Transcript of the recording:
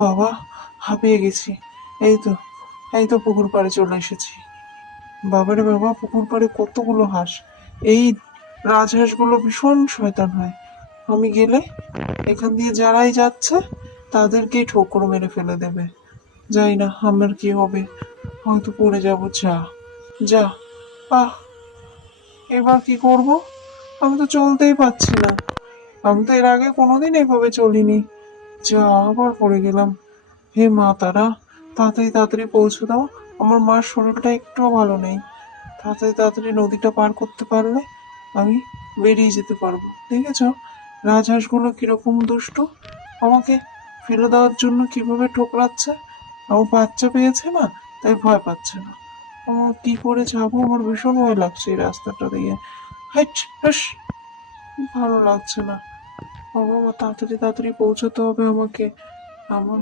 বাবা, হাঁপিয়ে গেছি। এই তো, এই তো পুকুর পাড়ে চলে এসেছি। বাবারে বাবা, পুকুর পাড়ে কতগুলো হাঁস! এই রাজহাঁসগুলো ভীষণ শয়তান হয়। আমি গেলে এখান দিয়ে যারাই যাচ্ছে তাদেরকেই ঠোকর মেরে ফেলে দেবে। যাই না, আমার কি হবে, হয়তো পড়ে যাব। যা, যা। আহ, এবার কি করব? আমি তো চলতেই পারছি না। আমি তো এর আগে কোনোদিন এভাবে চলিনি। যা, আবার পড়ে গেলাম। হে মা তারা, তাড়াতাড়ি তাড়াতাড়ি পৌঁছে দাও। আমার মার শরীরটা একটুও ভালো নেই। তাড়াতাড়ি তাড়াতাড়ি নদীটা পার করতে পারলে আমি বেরিয়ে যেতে পারবো। দেখেছ রাজহাঁসগুলো কিরকম দুষ্টু, আমাকে ফেলে দেওয়ার জন্য কিভাবে ঠোকরাচ্ছে। আমার বাচ্চা পেয়েছে না, তাই ভয় পাচ্ছে না। আমার কি করে যাবো, আমার ভীষণ ভয় লাগছে এই রাস্তাটা দিয়ে। হাইট, হাস, ভালো লাগছে না। বাবা, তাড়াতাড়ি তাড়াতাড়ি পৌঁছতে হবে আমাকে। আমার